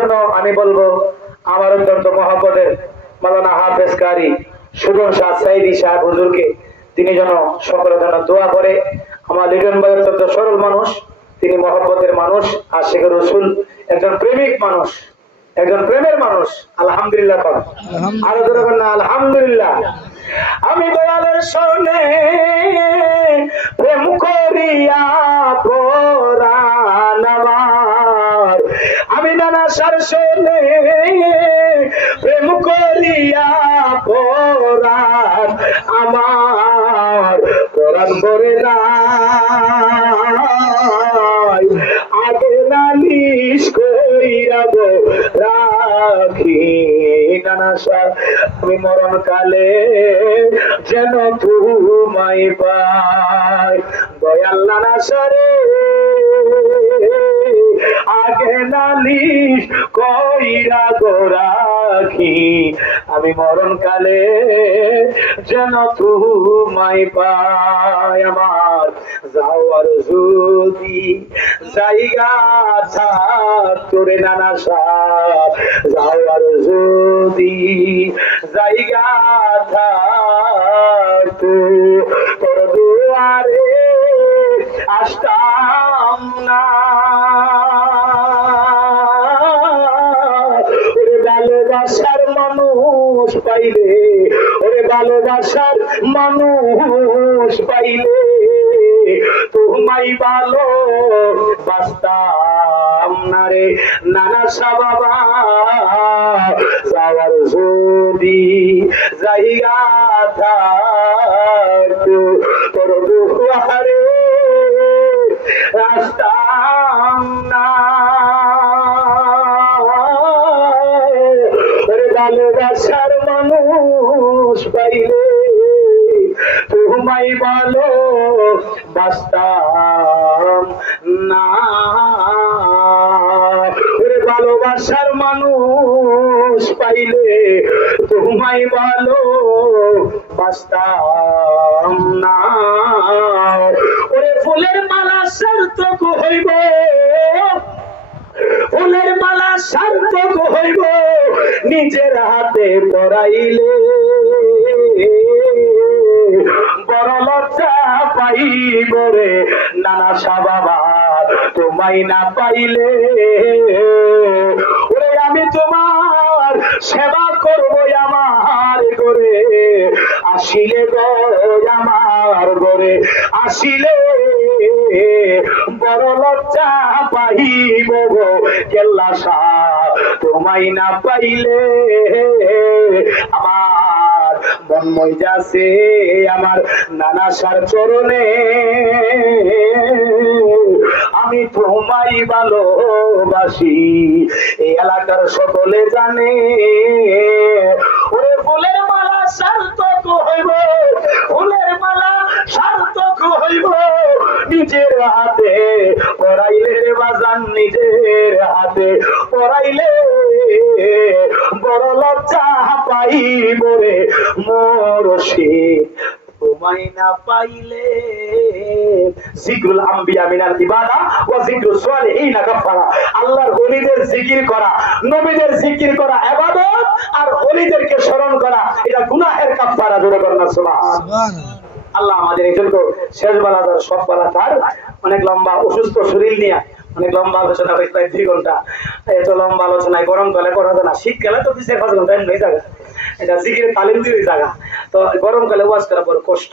জন্য আমি বলবো আমার অত্যন্ত মহব্বতের মাওলানা হাফেজ কারি সুজন শাহ সাইদি সাহেব হুজুরকে তিনি যেন সকলের জন্য দোয়া করে। আমার লিটন ভাই অত্যন্ত সরল মানুষ, তিনি মহব্বতের মানুষ, আশিক রসুল, একজন প্রেমিক মানুষ, একজন প্রেমের মানুষ। আলহামদুলিল্লাহ করেন, আরো ধরে বলেন আলহামদুলিল্লাহ। আমি দয়ালের শরণে প্রেম করিয়া পরাণ আমার, আমি নানা সার শোনে প্রেম করিয়া পরাণ আমার, পরাণ করে না আগে নালিশ কইরা গো রাখি নানা সার, আমি মরণ কালে যেন তোমায় পাই দয়াল নানা সারে, আগে নালিশ কইরা গো রাখি, আমি মরণ কালে যেন তোমায় পাই। আমার যাওয়ার যদি জায়গা তোরে নানা সাপ, যাওয়ার যদি জায়গা থাকতো তোর দুয়ারে আসতাম না, ওরে ভালোবাসার মানুষ পাইলে, ওরে ভালোবাসার মানুষ পাইলে তোমায় ভালো বাসতাম না রে নানা সা বাবা, যাওয়ার যদি জায়গা থাকতো তোর দুয়ারে আসতাম না, ওরে ভালোবাসার মানুষ পাইলে তোমায় ভালো বাসতাম না, ওরে ভালোবাসার মানুষ পাইলে তোমায় ভালো বাসতাম না, ওরে ফুলের মালা সার্থক হইব, ফুলের মালা সার্থক হইব নিজের হাতে পরাইলে, বড় লজ্জা পাইব রে নানা সা বাবা তোমায় না পাইলে, ওরে আমি তোমার সেবা করব আমার করে আসিলে গো, আমার করে আসিলে বড় লজ্জা পাইব গো কেল্লা সা তোমায় না পাইলে, আমার মন মই যাচ্ছে আমার নানা সার চরণে, আমি তোমায় ভালোবাসি এই এলাকার সকলে জানে, ওরে ফুলের মালা সার্থক হইব, ফুলের মালা সার্থক হইব নিজের হাতে পরাইলে রে বাজান, নিজের হাতে পরাইলে বড় লজ্জা পাইব রে মুর্শিদ তোমায় না পাইলে। জিকরুল আম্বিয়া মিনাল ইবাদা ওয়া জিকরুস সালিহিনা কাফারা, আল্লাহর ওলিদের জিকির করা, নবীদের জিকির করা ইবাদত, আর ওলিদেরকে স্মরণ করা এটা গুনাহের কাফারা। জোরে বলেন সুবহানাল্লাহ। আল্লাহ আমাদের একজনকে শেষ বেলা তার সব বেলা তার অনেক লম্বা অসুস্থ শরীর নিয়ে অনেক লম্বা আলোচনা হয়, প্রায় 2 ঘন্টা। এত লম্বা আলোচনায় গরমকালে করা যায় না, শীতকালে তো 4-5 ঘন্টা এমনি জায়গা, এটা জিকিরের তালিম দিয়ে জায়গা, তো গরমকালে ওয়াজ করা বড় কষ্ট।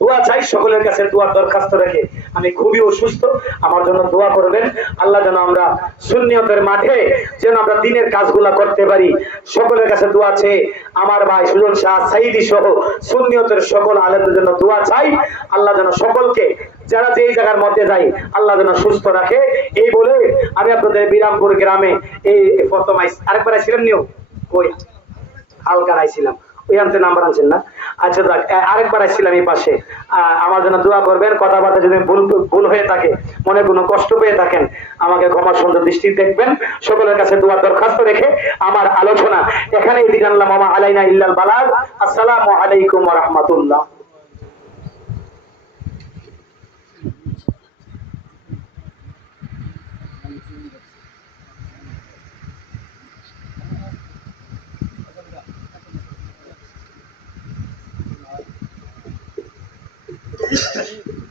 দোয়া চাই সকলের কাছে, দোয়ার দরখাস্ত রেখে আমি খুবই অসুস্থ, আমার জন্য দোয়া করবেন। আল্লাহ যেন আমরা সুন্নিয়তের মাঠে যেন আমরা দিনের কাজগুলা করতে পারি, সকলের কাছে দোয়া চেয়ে আমার ভাই সুজন শাহ সাইদি সহ সুন্নিয়তের সকল আলেমদের জন্য দোয়া চাই। আল্লাহ যেন সকলকে যারা যেই জায়গার মধ্যে যায় আল্লাহ যেন সুস্থ রাখে। এই বলে আমি আপনাদের বিরামপুর গ্রামে এই প্রথম আরেকবার আইছিলাম নিও কই হালকা আইছিলাম, ওই আনতে নাম্বার আনছেন না, আচ্ছা দেখ আরেকবার আসছিলাম এই পাশে, আমার জন্য দোয়া করবেন। কথাবার্তা যদি ভুল হয়ে থাকে, মনে কোনো কষ্ট পেয়ে থাকেন, আমাকে ক্ষমার সুন্দর দৃষ্টি দেখবেন। সকলের কাছে দোয়ার দরখাস্ত রেখে আমার আলোচনা এখানেই দিকে আনলাম। মামা আলাইনা ইল্লাল বালাগ। আসসালামু আলাইকুম ওয়া রাহমাতুল্লাহ।